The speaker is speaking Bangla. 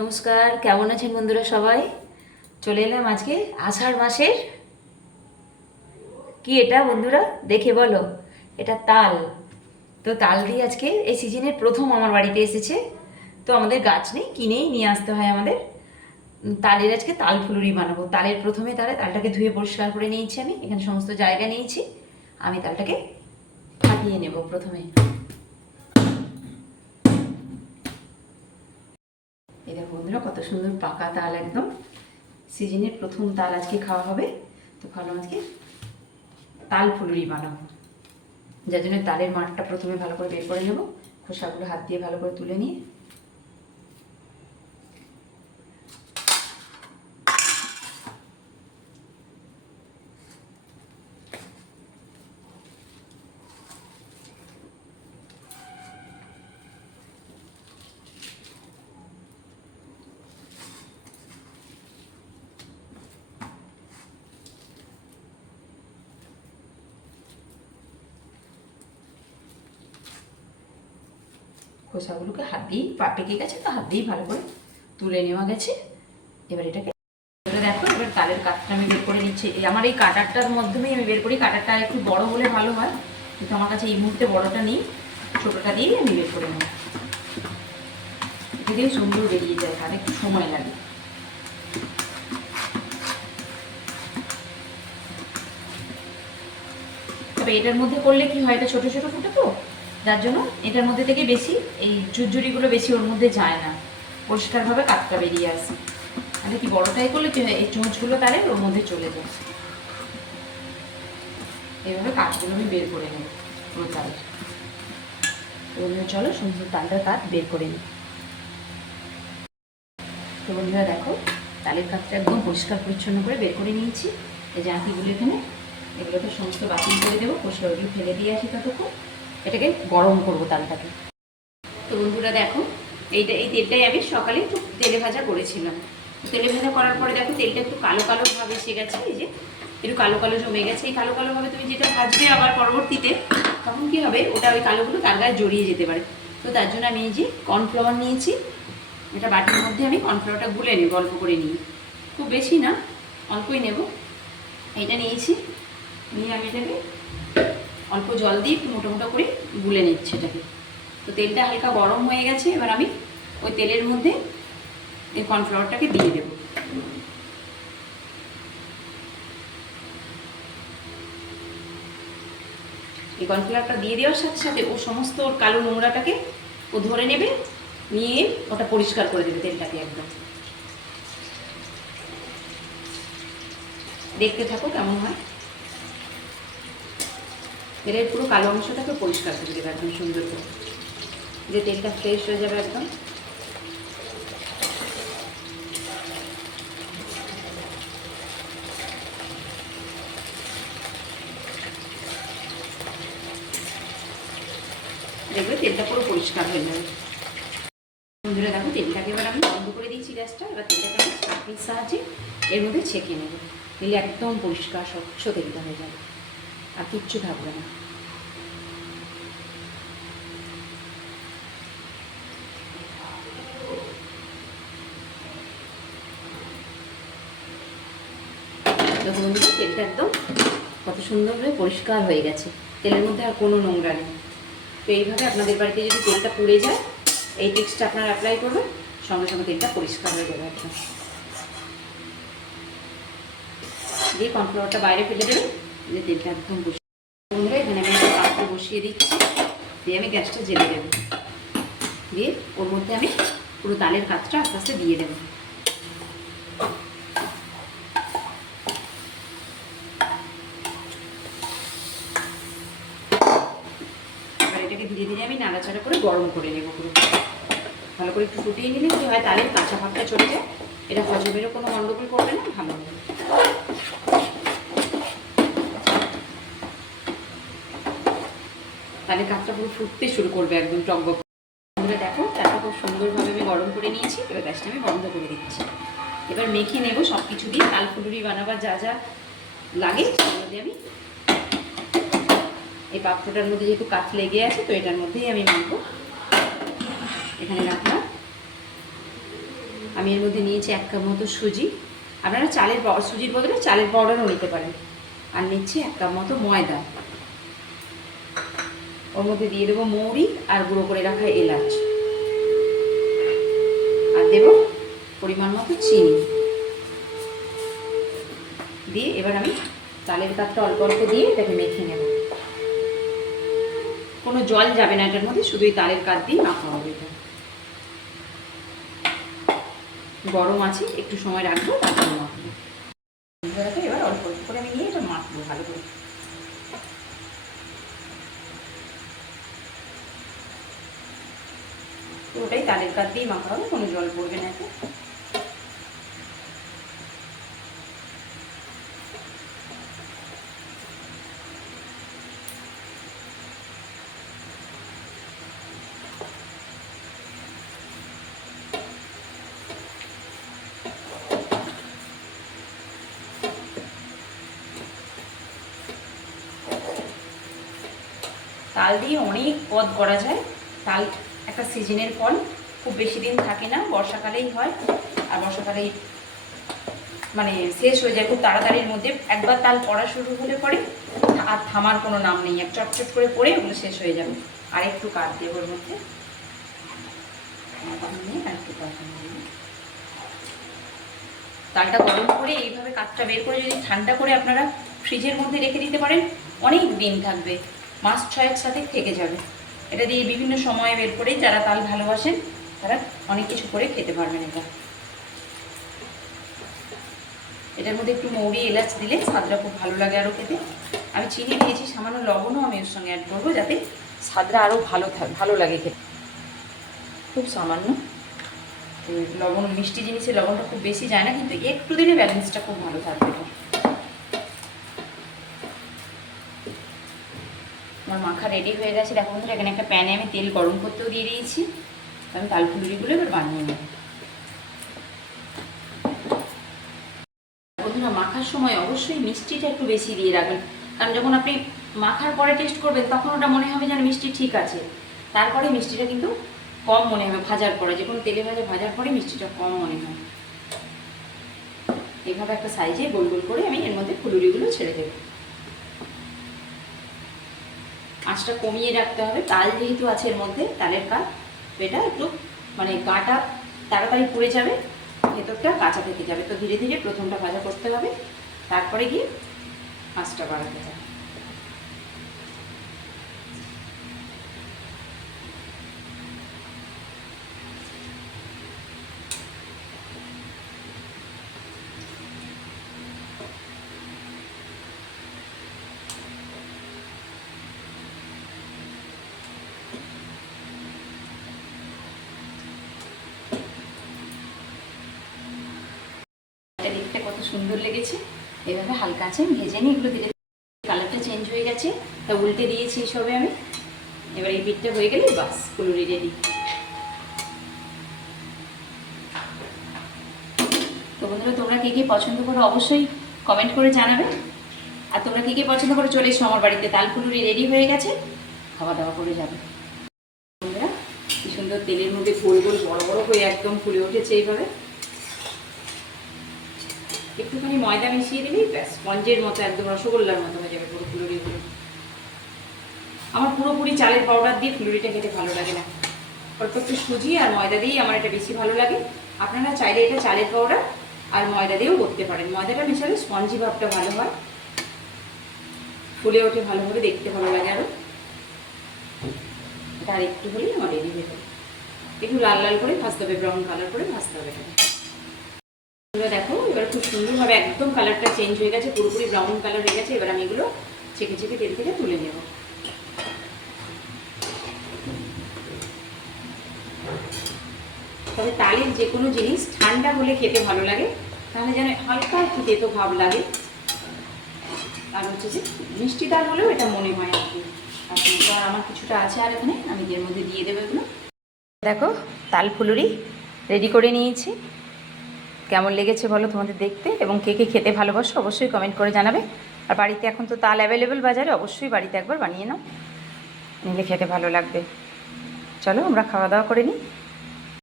নমস্কার, কেমন আছেন বন্ধুরা সবাই? চলে এলাম আজকে আষাঢ় মাসের কি এটা বন্ধুরা দেখে বলো। এটা তাল। তো তাল দিয়ে আজকে এই সিজনের প্রথম আমার বাড়িতে এসেছে। তো আমাদের গাছ নেই, কিনেই নিয়ে আসতে হয় আমাদের। তালের আজকে তাল ফুলুরি বানাবো। প্রথমে তালটাকে ধুয়ে পরিষ্কার করে নিয়েছি, আমি এখানে সমস্ত জায়গা নিয়েছি। আমি তালটাকে ফাটিয়ে নেব প্রথমে। এই দেখো বন্ধুরা, কত সুন্দর পাকা তাল, একদম সিজনের প্রথম তাল আজকে খাওয়া হবে। তো ভালো, আজকে তাল ফুলুরি বানাবো, যার জন্য তালের মাঠটা প্রথমে ভালো করে বের করে নেব। খোসাগুলো হাত দিয়ে ভালো করে তুলে নিয়ে খোসাগুলোকে হাত দিয়েই পেকে গেছে, তো হাত দিয়েই ভালো করে তুলে নেওয়া গেছে। এবার এটাকে দেখো, এবার তালের কাঠটা আমি বের করে নিচ্ছি। আমার এই কাটারটার মাধ্যমেই আমি বের করি। কাটারটা একটু বড় হলে ভালো হয়, কিন্তু আমার কাছে এই মুহূর্তে বড়টা নেই, ছোটোটা দিয়েই আমি বের করে নেব। এটা দিয়ে সুন্দর বেরিয়ে যায়, আর একটু সময় লাগে। তবে এটার মধ্যে করলে কি হয়, এটা ছোটো ছোটো ফুটে, তো যার জন্য এটার মধ্যে থেকে বেশি এই ঝুরঝুরিগুলো বেশি ওর মধ্যে যায় না, পরিষ্কারভাবে কাঠটা বেরিয়ে আসে। আর কি বড়টাই করলে কি হয়, এই চোঁচগুলো তারে ওর মধ্যে চলে যায়। এইভাবে কাঠগুলো আমি বের করে নেব পুরো তালের। বন্ধুরা চলো সুন্দর তালটার কাঠ বের করে নিই। তো বন্ধুরা দেখো, তালের কাঠটা একদম পরিষ্কার পরিচ্ছন্ন করে বের করে নিয়েছি। এই যে আঁকিগুলো এখানে, এগুলোকে সমস্ত বাতিল করে দেবো, পরিষ্কার ওগুলো ফেলে দিয়ে আসি। ততক্ষণ এটাকে গরম করবো তালটাকে। তো বন্ধুরা দেখো, এই তেলটাই আমি সকালে একটু তেলে ভাজা করেছিলাম। তেলে ভাজা করার পরে দেখো তেলটা একটু কালো কালো ভাব এসে গেছে। এই যে একটু কালো কালো জমে গেছে। এই কালো কালো ভাবে তুমি যেটা ভাজবে আবার পরবর্তীতে, তখন কি হবে, ওটা ওই কালোগুলো তার গায়ে জড়িয়ে যেতে পারে। তো তার জন্য আমি এই যে কর্নফ্লাওয়ার নিয়েছি, এটা বাটির মধ্যে আমি কর্নফ্লাওয়ারটা গুলে নেব অল্প করে নিয়ে, খুব বেশি না, অল্পই নেব। এটা নিয়েছি, নিয়ে আমি এটাকে অল্প জল দিয়ে একটু মোটা মোটা করে গুলে নিচ্ছি এটাকে। তো তেলটা হালকা গরম হয়ে গেছে, এবার আমি ওই তেলের মধ্যে এই কর্নফ্লাওয়ারটাকে দিয়ে দেব। এই কর্নফ্লাওয়ারটা দিয়ে দেওয়ার সাথে সাথে ও সমস্ত ওর কালো নোংরাটাকে ও ধরে নেবে, নিয়ে ওটা পরিষ্কার করে দেবে তেলটাকে একদম। দেখতে থাকো কেমন হয়। তেলের পুরো কালো অংশটাকে পরিষ্কার করে দেবে একদম সুন্দর করে, যে তেলটা ফ্রেশ হয়ে যাবে একদম। দেখবে তেলটা পুরো পরিষ্কার হয়ে যাবে। বন্ধুরা দেখো, তেলটাকে এবার আমি বন্ধ করে দিয়েছি গ্যাসটা। এবার তেলটাকে আমি ছাঁকনির সাহায্যে এর মধ্যে ছেঁকে নেব, নিলে একদম পরিষ্কার স্বচ্ছ তেলটা হয়ে যাবে, আর কিচ্ছু থাকবে না। দেখো বন্ধুরা, তেলটা একদম কত সুন্দরভাবে পরিষ্কার হয়ে গেছে, তেলের মধ্যে আর কোনো নোংরা নেই। তো এইভাবে আপনাদের বাড়িতে যদি তেলটা পুড়ে যায়, এই টিপসটা আপনারা অ্যাপ্লাই করবেন, সঙ্গে সঙ্গে তেলটা পরিষ্কার হয়ে যাবে একদম। দিয়ে কর্নফ্লাওয়ারটা বাইরে ফেলে দেবেন, দিয়ে তেলটা একদম বসিয়ে। বন্ধুরা এখানে আমি একটা পাত্র বসিয়ে দিচ্ছি, দিয়ে আমি গ্যাসটা জেলে দেবো। দিয়ে ওর মধ্যে আমি পুরো তালের কাজটা আস্তে আস্তে দিয়ে দেবো। এটাকে ধীরে ধীরে আমি নাড়াচাড়া করে গরম করে নেব পুরো। ভালো করে একটু ফুটিয়ে নিলে কি হয়, তালের কাঁচা ভাবটা চলে যায়, এটা হজমেরও কোনো গন্ডগোল করবে না, ভালো হবে। তালের কাঁচটা পুরো ফুটতে শুরু করবে একদম টকবক। বন্ধুরা দেখো, তালটা খুব সুন্দরভাবে আমি গরম করে নিয়েছি। এবার গ্যাসটা আমি বন্ধ করে দিচ্ছি। এবার মেখে নেব সব কিছু দিয়ে, তাল ফুলুরি বানাবার যা যা লাগে সেগুলো দিয়ে আমি এই পাত্রটার মধ্যে যেহেতু কাঠ লেগে আছে, তো এটার মধ্যেই আমি মাখবো। এখানে রাখলাম, আমি এর মধ্যে নিয়েছি 1 কাপ মতো সুজি, আপনারা সুজির বদলে চালের পাউডারও নিতে পারেন। আর নিচ্ছি 1 কাপ মতো ময়দা, ওর মধ্যে দিয়ে দেবো মৌরি আর গুঁড়ো করে রাখা এলাচ, আর দেব পরিমাণ মতো চিনি দিয়ে এবার আমি তালের কাপটা অল্প অল্প দিয়ে এটাকে মেখে নেব। কোনো জল যাবে না এটার মধ্যে, শুধুই তালের কাপ দিয়ে মাখা হবে। এটা গরম আছে, একটু সময় রাখবো, তারপর মাখবো। এবার অল্প অল্প করে আমি নিয়ে এটা মাখবো ভালো করে। ওটাই তালের কাপ দিয়ে মাখা হবে, কোনো জল পড়বে না। তাল দিয়ে অনেক পদ করা যায়। তাল একটা সিজনের ফল, খুব বেশি দিন থাকে না, বর্ষাকালেই হয়। আর বর্ষাকালেই মানে শেষ হয়ে যায় খুব তাড়াতাড়ির মধ্যে। একবার তাল পড়া শুরু হলে পরে আর থামার কোনো নাম নেই, এক চটচট করে পড়ে ওগুলো শেষ হয়ে যাবে। আর একটু কাঠ দেব ওর মধ্যে, তালটা গরম করে এইভাবে কাঠটা বের করে যদি ঠান্ডা করে আপনারা ফ্রিজের মধ্যে রেখে দিতে পারেন, অনেক দিন থাকবে, মাস 6 সাথে থেকে যাবে। এটা দিয়ে বিভিন্ন সময়ে বের করে যারা তাল ভালোবাসেন তারা অনেক কিছু করে খেতে পারবেন। এটার মধ্যে একটু মৌরি এলাচ দিলে স্বাদটা খুব ভালো লাগে আরও খেতে। আমি চিনি দিয়েছি, সামান্য লবণও আমি ওর সঙ্গে অ্যাড করবো যাতে স্বাদটা আরও ভালো লাগে খেতে। খুব সামান্য লবণ, মিষ্টি জিনিসে লবণটা খুব বেশি যায় না, কিন্তু একটু দিলে ব্যালেন্সটা খুব ভালো থাকবে। আমার মাখা রেডি হয়ে গেছে। দেখো বন্ধুরা, এখানে একটা প্যানে আমি তেল গরম করতেও দিয়ে দিয়েছি। আমি তাল ফুলুরিগুলো এবার বানিয়ে নেব। বন্ধুরা, মাখার সময় অবশ্যই মিষ্টিটা একটু বেশি দিয়ে রাখবেন, কারণ যখন আপনি মাখার পরে টেস্ট করবেন তখন ওটা মনে হবে যেন মিষ্টি ঠিক আছে, তারপরে মিষ্টিটা কিন্তু কম মনে হবে। ভাজার পরে, যে কোনো তেলে ভাজার পরে মিষ্টিটা কম মনে হয়। এইভাবে একটা সাইজে গোল গোল করে আমি এর মধ্যে ফুলুরিগুলো ছেড়ে দেবো। আঁচটা কমিয়ে রাখতে হবে, তাল যেহেতু আছে এর মধ্যে, তালের কাপ, এটা একটু মানে গাটা তাড়াতাড়ি পুড়ে যাবে, ভেতরটা কাঁচা থেকে যাবে। তো ধীরে ধীরে প্রথমটা ভাজা করতে হবে, তারপরে গিয়ে আঁচটা বাড়াতে হবে। দেখতে কত সুন্দর লেগেছে। এভাবে হালকা আছে ভেজে নিই, এগুলো ধীরে কালারটা চেঞ্জ হয়ে গেছে, তা উল্টে দিয়েছি সবে আমি। এবার এই পিঠটা হয়ে গেলে বাস ফুলুরি রেডি। তো বন্ধুরা, তোমরা কে কে পছন্দ করো অবশ্যই কমেন্ট করে জানাবে। আর তোমরা কে কে পছন্দ করো চলে এসো আমার বাড়িতে, তাল ফুলুরি রেডি হয়ে গেছে, খাওয়া দাওয়া করে যাবে। বন্ধুরা, কি সুন্দর তেলের মধ্যে গোল গোল বড় বড় হয়ে একদম ফুলে উঠেছে। এইভাবে একটুখানি ময়দা মিশিয়ে দিলেই ব্যাস স্পঞ্জের মতো, একদম রসগোল্লার মতো হয়ে যাবে পুরো ফুলুরিগুলো। আমার পুরোপুরি চালের পাউডার দিয়ে ফুলুরিটা খেতে ভালো লাগে না, অল্প একটু সুজি আর ময়দা দিয়েই আমার এটা বেশি ভালো লাগে। আপনারা চাইলে এটা চালের পাউডার আর ময়দা দিয়েও করতে পারেন। ময়দাটা মেশালে স্পঞ্জি ভাবটা ভালো হয়, ফুলে ওঠে ভালোভাবে, দেখতে ভালো লাগে আরও। এটা আর একটু হলেই আমার রেডি হয়ে যাবে। একটু লাল লাল করে ভাজতে হবে, ব্রাউন কালার করে ভাজতে হবে। দেখো এবার খুব সুন্দরভাবে একদম কালারটা চেঞ্জ হয়ে গেছে, পুরোপুরি ব্রাউন কালার হয়ে গেছে। এবার আমি এগুলো ছেঁকে ছেঁকে তেল থেকে তুলে নেব। তবে তালের যে কোনো জিনিস ঠান্ডা হলে খেতে ভালো লাগে, তাহলে যেন হালকা একটু তেতো ভাব লাগে। আর হচ্ছে যে মিষ্টি তাল হলেও এটা মনে হয় আর কি। আর আমার কিছুটা আছে আর এখানে আমি এর মধ্যে দিয়ে দেবো এগুলো। দেখো তাল ফুলুরি রেডি করে নিয়েছি। কেমন লেগেছে বলো তোমাদের দেখতে, এবং কে কে খেতে ভালোবাসো অবশ্যই কমেন্ট করে জানাবে। আর বাড়িতে এখন তো তাল অ্যাভেলেবেল বাজারে, অবশ্যই বাড়িতে একবার বানিয়ে নাও, নিলে খেতে ভালো লাগবে। চলো আমরা খাওয়া দাওয়া করে নিই।